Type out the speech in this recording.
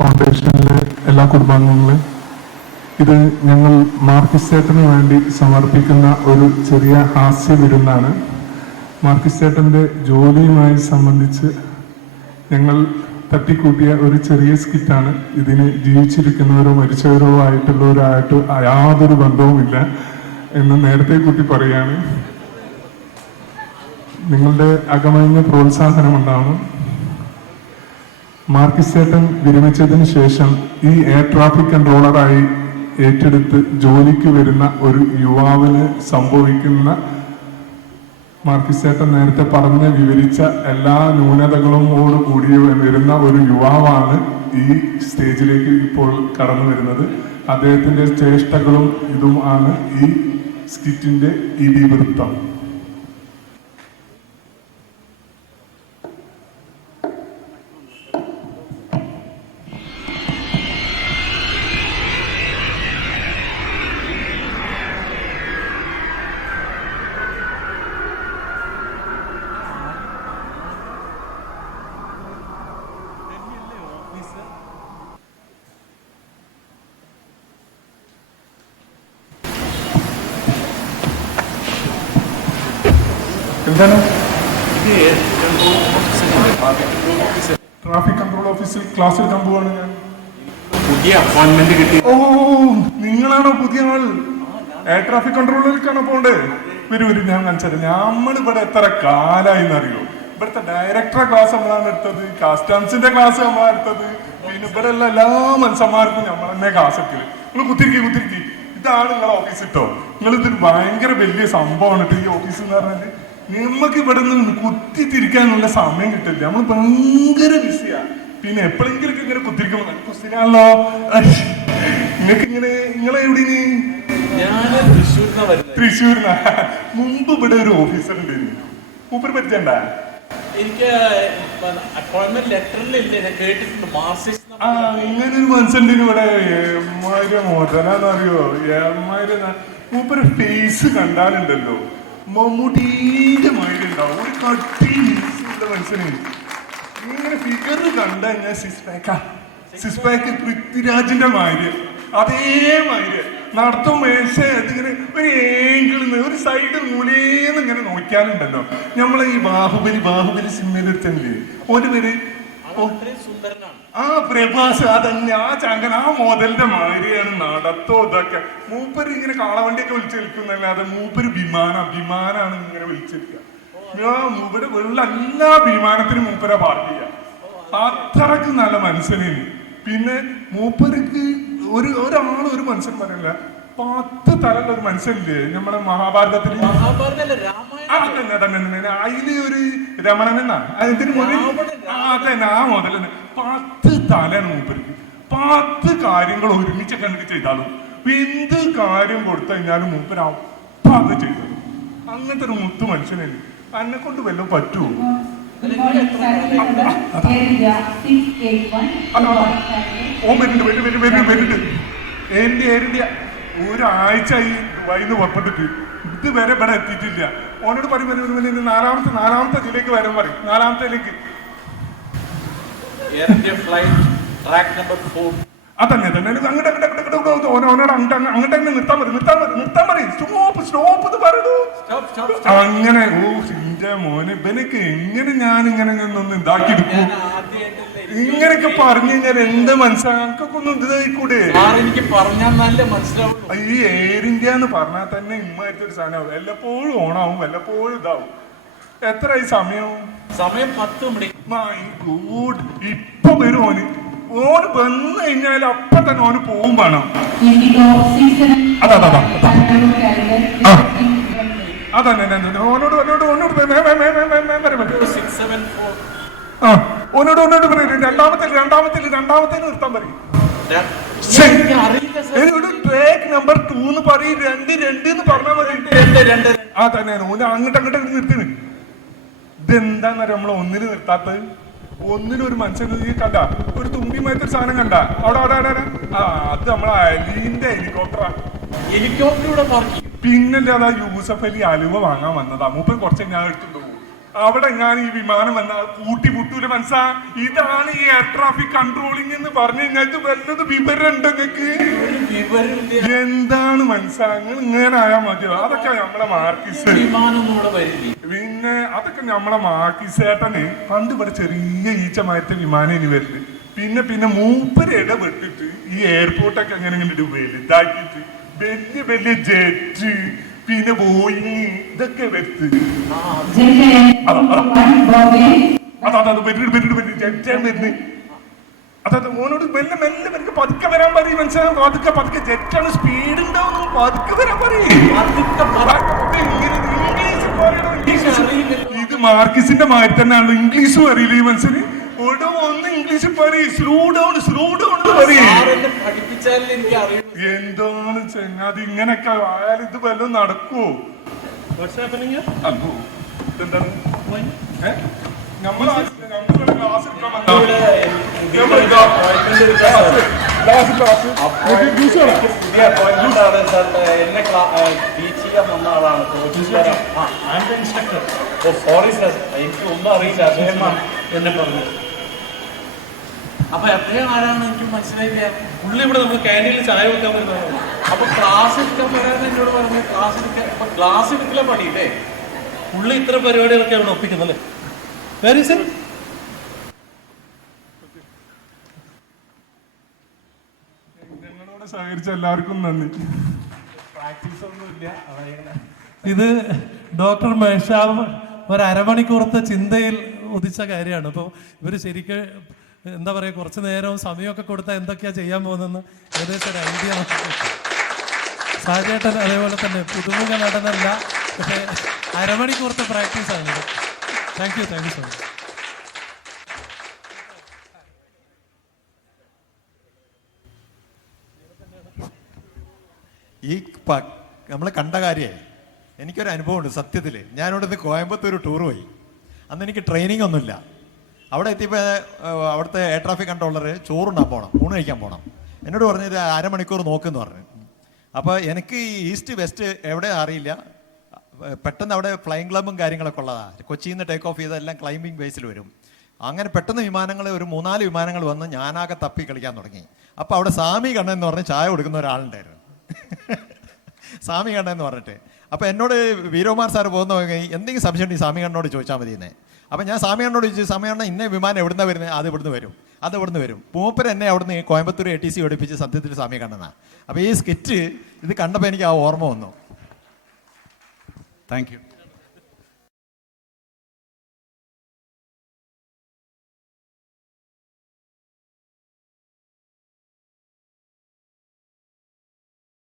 ഫൗണ്ടേഷനിലെ എല്ലാ കുടുംബാംഗങ്ങളെയും, ഇത് ഞങ്ങൾ മാർക്കിസ് ചേട്ടന് വേണ്ടി സമർപ്പിക്കുന്ന ഒരു ചെറിയ ഹാസ്യ വിരുന്നാണ്. മാർക്കിസ് ചേട്ടൻ്റെ ജോലിയുമായി സംബന്ധിച്ച് ഞങ്ങൾ തട്ടിക്കൂട്ടിയ ഒരു ചെറിയ സ്കിറ്റാണ്. ഇതിന് ജീവിച്ചിരിക്കുന്നവരോ മരിച്ചവരോ ആയിട്ടുള്ളവരായിട്ട് യാതൊരു ബന്ധവുമില്ല എന്ന് നേരത്തെ കൂട്ടി പറയുകയാണ്. നിങ്ങളുടെ അകമഴിഞ്ഞ പ്രോത്സാഹനം ഉണ്ടാവണം. മാർക്കിസ് ചേട്ടൻ വിരമിച്ചതിന് ശേഷം ഈ എയർ ട്രാഫിക് കൺട്രോളറായി ഏറ്റെടുത്ത് ജോലിക്ക് വരുന്ന ഒരു യുവാവിന് സംഭവിക്കുന്ന, മാർക്കിസ് ചേട്ടൻ നേരത്തെ പറഞ്ഞ് വിവരിച്ച എല്ലാ ന്യൂനതകളോട് കൂടി വരുന്ന ഒരു യുവാവാണ് ഈ സ്റ്റേജിലേക്ക് ഇപ്പോൾ കടന്നു വരുന്നത്. അദ്ദേഹത്തിന്റെ ചേഷ്ടകളും ഇതും ആണ് ഈ സ്കിറ്റിന്റെ ഇതിവൃത്തം. എന്താണ് ട്രാഫിക് കൺട്രോൾ ഓഫീസിൽ ക്ലാസ് എടുക്കാൻ പോവാണ് ഞാൻ. പുതിയ അപ്പോയിന്റ്മെന്റ് കിട്ടി. ഓ, നിങ്ങളാണോ പുതിയ ആൾ? എയർ ട്രാഫിക് കൺട്രോളിലേക്കാണോ പോണ്ടേ? വരും ഞാൻ കാണിച്ചത്. നമ്മളിവിടെ എത്ര കാലായി എന്നറിയോ? ഇവിടുത്തെ ഡയറക്ടറെ ക്ലാസ് നമ്മളാണ് എടുത്തത്, കസ്റ്റംസിന്റെ ക്ലാസ് നമ്മളാണ് എടുത്തത്. പിന്നെ ഇവിടെ ഉള്ള എല്ലാ മനുഷ്യന്മാർക്കും നമ്മൾ തന്നെ ക്ലാസ് എടുക്കല്. നിങ്ങൾ കുത്തിരിക്കി ഇതാണ് നിങ്ങളെ ഓഫീസ് കേട്ടോ. നിങ്ങൾ ഇതൊരു ഭയങ്കര വലിയ സംഭവമാണ് ഈ ഓഫീസ് എന്ന് പറഞ്ഞാല്. നമുക്ക് ഇവിടെ നിന്ന് കുത്തിത്തിരിക്കാനുള്ള സമയം കിട്ടില്ല, നമ്മൾ ഭയങ്കര ബിസിയാ. പിന്നെ എപ്പോഴെങ്കിലും ഇങ്ങനെ കുത്തിരിക്കുമ്പോ കുസ്തിനാണല്ലോ. നിങ്ങൾക്ക് ഇങ്ങനെ നിങ്ങളെവിടെ? തൃശ്ശൂരിനാ. മുമ്പ് ഇവിടെ ഒരു ഓഫീസർ ഉണ്ടായിരുന്നു, മൂപ്പര് പരിചയണ്ട? എനിക്ക് ഇങ്ങനെ ഒരു മനുഷ്യൻ്റെ ഇവിടെ എമ്മാതിരി മോതലാന്നറിയോ? മൂപ്പര് ഫേസ് കണ്ടാലുണ്ടല്ലോ മമ്മൂട്ടിന്റെ മാതിരി ഉണ്ടാവും, ഒരു കട്ടി മീസുള്ള മനുഷ്യന്. ഇങ്ങനെ ഫിഗർ കണ്ട കഴിഞ്ഞാൽ സിക്സ് പാക്ക് പൃഥ്വിരാജിന്റെ മാതിരി, അതേമാതിരി നടത്തും മേശ. അതിങ്ങനെ ഒരു ഏങ്കിളിന്ന് ഒരു സൈഡ് മൂലേന്ന് ഇങ്ങനെ നോക്കിയാലുണ്ടല്ലോ. നമ്മളെ ഈ ബാഹുബലി സിനിമയിൽ ഒരുത്തല്ലേ, ഒരു പേര് ആ പ്രഭാസ്, അതന്നെ ആ ചങ്കൻ, ആ മോഡലിന്റെ മാതിരിയാണ് നടത്തോ ഇതൊക്കെ. മൂപ്പര് ഇങ്ങനെ കാളവണ്ടിയൊക്കെ വിളിച്ചു നിൽക്കുന്നല്ലാതെ മൂപ്പര് വിമാനാണ് ഇങ്ങനെ വിളിച്ചിരിക്കുക. ഇവിടെ ഉള്ള എല്ലാ വിമാനത്തിനും മൂപ്പര പാർട്ടി ചെയ്യാം, അത്രക്ക് നല്ല മനുഷ്യനാണ്. പിന്നെ മൂപ്പർക്ക് ഒരാള് ഒരു മനുഷ്യൻ പറയില്ല, 10 തരമുള്ള ഒരു മനുഷ്യനില്ലേ നമ്മുടെ മഹാഭാരതത്തിൽ. അതില് ഒരു രമണൻ എന്നാ അതിന് തന്നെ ആ മുതൽ 10 തലയാണ് മൂപ്പർക്ക്. 10 കാര്യങ്ങൾ ഒരുമിച്ച് കണ്ടു ചെയ്താലും എന്ത് കാര്യം കൊടുത്തു കഴിഞ്ഞാലും മൂപ്പര് അപ്പം അത് ചെയ്തത്. അങ്ങനത്തെ ഒരു മുത്തു മനുഷ്യനല്ലേ. എന്നെ കൊണ്ട് വല്ലതും പറ്റുമോ? വരുന്നുണ്ട്. ഒരാഴ്ച ഈ വൈന്ന് പുറപ്പെട്ടിട്ട് ഇതുവരെ ഇവിടെ എത്തിയിട്ടില്ല. ഓനോട് പറയും നാലാമത്തെ ഇതിലേക്ക് വരാൻ പറയും. നാലാമത്തേലേക്ക് അതന്നെ ഓനോട് അങ്ങോട്ട് നിർത്താൻ പറയും. സ്റ്റോപ്പ് പറയൂ. അങ്ങനെ എന്റെ മോനെ ഇവനൊക്കെ എങ്ങനെ ഞാനിങ്ങനെ ഒന്ന് ഇതാക്കിയെടുക്കും? ഇങ്ങനെയൊക്കെ പറഞ്ഞു കഴിഞ്ഞാൽ എന്താ മനസ്സിലാക്കൊക്കെ ഒന്നും ഇതായിക്കൂടെ? എനിക്ക് പറഞ്ഞാൽ നല്ല മനസ്സിലാവും. ഈ എയർ ഇന്ത്യ എന്ന് പറഞ്ഞാൽ തന്നെ ഇമ്മായിട്ട് ഒരു സാധനമാവും. വല്ലപ്പോഴും ഓണാവും, വല്ലപ്പോഴും ഇതാവും. എത്രയായി സമയം? 10 മണി. മൈ ഗോഡ്, ഇപ്പൊ വരും ഓന് വന്നു കഴിഞ്ഞാൽ അപ്പൊ തന്നെ ഓന് പോകും വേണം. അതന്നെ ഓനോട് രണ്ടാമത്തെ നിർത്താൻ പറയും. ട്രാക്ക് നമ്പർ 2 എന്ന് പറയും. 2 എന്ന് പറഞ്ഞാൽ മതി. ആ തന്നെ ഓന് അങ്ങോട്ട് നിർത്തിന്. ഇതെന്താന്ന് പറയാ നമ്മള് ഒന്നിന് നിർത്താത്തത്? ഒന്നിനൊരു മനുഷ്യൻ കണ്ട ഒരു തുമ്പിമായിട്ടൊരു സാധനം കണ്ട അവിടെ അത് നമ്മളെ അലീന്റെ ഹെലികോപ്റ്റർ. പിന്നല്ലേ അതാ യൂസഫ് അലി അലുവ വാങ്ങാൻ വന്നതാ. മൂപ്പർ കുറച്ച് ഞാൻ എടുത്തിട്ട് പോകും. അവിടെ ഞാൻ ഈ വിമാനം വന്ന കൂട്ടി മുട്ടൂല മനസ്സാ. ഇതാണ് ഈ എയർ ട്രാഫിക് കൺട്രോളിംഗ് എന്ന് പറഞ്ഞു കഴിഞ്ഞാൽ വല്ലത് വിവരം ഉണ്ടോ നിങ്ങക്ക്? എന്താണ് മനസ്സാ, നിങ്ങൾ ഇങ്ങനെ ആയാൽ മതിയോ? അതൊക്കെ നമ്മളെ മാർക്കിസ്. പിന്നെ അതൊക്കെ നമ്മളെ മാർക്കിസേട്ടന് പണ്ട് ഇവിടെ ചെറിയ ഈച്ചമായത്തെ വിമാനം ഇനി വരില്ല. പിന്നെ പിന്നെ മൂപ്പര് ഇടപെട്ടിട്ട് ഈ എയർപോർട്ടൊക്കെ അങ്ങനെ ഇങ്ങനെ വലുതാക്കിയിട്ട് വലിയ വലിയ ജെറ്റ് പിന്നെ ബോയിങ് ഇതൊക്കെ വരുത്ത്. അതായത് മോനോട് മെല്ലെ മെല്ലെ എനിക്ക് പതുക്കെ വരാൻ പറയും. മനസ്സിലാവും? പതുക്കെ പതുക്കെ ജെറ്റാണ്, സ്പീഡ് ഉണ്ടാവും, പതുക്കെ വരാൻ പറയും. ഇത് മാർക്കിസിന്റെ മാതിരി തന്നെയാണല്ലോ, ഇംഗ്ലീഷും അറിയില്ല ഈ മനുഷ്യന്. ഒന്ന് ഇംഗ്ലീഷ് പറയും, സ്ലോ ഡൗൺ പറയും. എന്താണ് ചെങ്ങാതി ഇങ്ങനൊക്കെ ആയാലും ഇത് വല്ലതും നടക്കുവോ? എന്താണ് സോറി സാർ, എനിക്ക് ഒന്നും അറിയില്ല. അദ്ദേഹം എന്നെ പറഞ്ഞു. അപ്പൊ അദ്ദേഹം ആരാണ് എനിക്ക് മനസ്സിലായില്ല. പുള്ളി ഇവിടെ നമ്മൾ ക്യാൻറ്റീനിൽ ചായ വെക്കാൻ വരുന്നതാണ്. അപ്പൊ ക്ലാസ് എടുക്കാൻ വരാൻ എന്നോട് പറഞ്ഞു. ക്ലാസ് എടുക്കല പണിയില്ലേ? പുള്ളി ഇത്ര പരിപാടികളൊക്കെ അവിടെ ഒപ്പിക്കുന്നല്ലേ? വെരി സർ, ഞങ്ങളോട് സഹകരിച്ച എല്ലാവർക്കും നന്ദി. പ്രാക്ടീസ് ഒന്നുമില്ല. ഇത് ഡോക്ടർ മേഷാവ് ഒരു അരമണിക്കൂറത്തെ ചിന്തയിൽ ഉദിച്ച കാര്യമാണ്. അപ്പോൾ ഇവർ ശരിക്കും എന്താ പറയുക, കുറച്ച് നേരവും സമയമൊക്കെ കൊടുത്താൽ എന്തൊക്കെയാണ് ചെയ്യാൻ പോകുന്നതെന്ന് ഏകദേശം ഒരു ഐഡിയ. സാജേട്ടൻ അതേപോലെ തന്നെ പുതുമുഖ നടനല്ല, പക്ഷേ അരമണിക്കൂറത്തെ പ്രാക്ടീസാണ്. Thank you so much. ഈ നമ്മൾ കണ്ട കാര്യമേ എനിക്കൊരു അനുഭവമുണ്ട് സത്യത്തിൽ. ഞാനിവിടുന്ന് കോയമ്പത്തൂർ ടൂർ പോയി. അന്ന് എനിക്ക് ട്രെയിനിങ് ഒന്നുമില്ല. അവിടെ എത്തിയപ്പോൾ അവിടുത്തെ എയർ ട്രാഫിക് കൺട്രോളർ ചോറുണ്ടാൻ പോകണം, ഊണ് കഴിക്കാൻ പോകണം. എന്നോട് പറഞ്ഞത് അരമണിക്കൂർ നോക്കുമെന്ന് പറഞ്ഞു. അപ്പോൾ എനിക്ക് ഈ ഈസ്റ്റ് വെസ്റ്റ് എവിടെ അറിയില്ല. പെട്ടെന്ന് അവിടെ ഫ്ലൈയിങ് ക്ലബും കാര്യങ്ങളൊക്കെ ഉള്ളതാണ്. കൊച്ചിയിൽ നിന്ന് ടേക്ക് ഓഫ് ചെയ്തെല്ലാം ക്ലൈംബിംഗ് ബേസിൽ വരും. അങ്ങനെ പെട്ടെന്ന് വിമാനങ്ങൾ ഒരു 3-4 വിമാനങ്ങൾ വന്ന് ഞാനാകെ തപ്പി കളിക്കാൻ തുടങ്ങി. അപ്പോൾ അവിടെ സാമി കണ്ണൻ എന്ന് പറഞ്ഞ് ചായ കൊടുക്കുന്ന ഒരാളുണ്ടായിരുന്നു. സാമി കണ്ണൻ എന്ന് പറഞ്ഞിട്ട്. അപ്പോൾ എന്നോട് വീരകുമാർ സാർ പോകുന്ന എന്തെങ്കിലും സംശയം ഉണ്ടെങ്കിൽ സാമി കണ്ണനോട് ചോദിച്ചാൽ മതി എന്നേ. അപ്പം ഞാൻ സാമി കണ്ണനോട് ചോദിച്ചു, സാമി കണ്ണൻ ഇന്ന വിമാനം എവിടുന്ന വരുന്നത്? അത് ഇവിടുന്ന് വരും, അത് ഇവിടുന്ന് വരും. മൂപ്പര് എന്നെ അവിടുന്ന് കോയമ്പത്തൂർ ATC പഠിപ്പിച്ച് സത്യത്തിൽ സാമി കണ്ണനാണ്. അപ്പോൾ ഈ സ്കിറ്റ് ഇത് കണ്ടപ്പോൾ എനിക്ക് ആ ഓർമ്മ വന്നു. Thank you.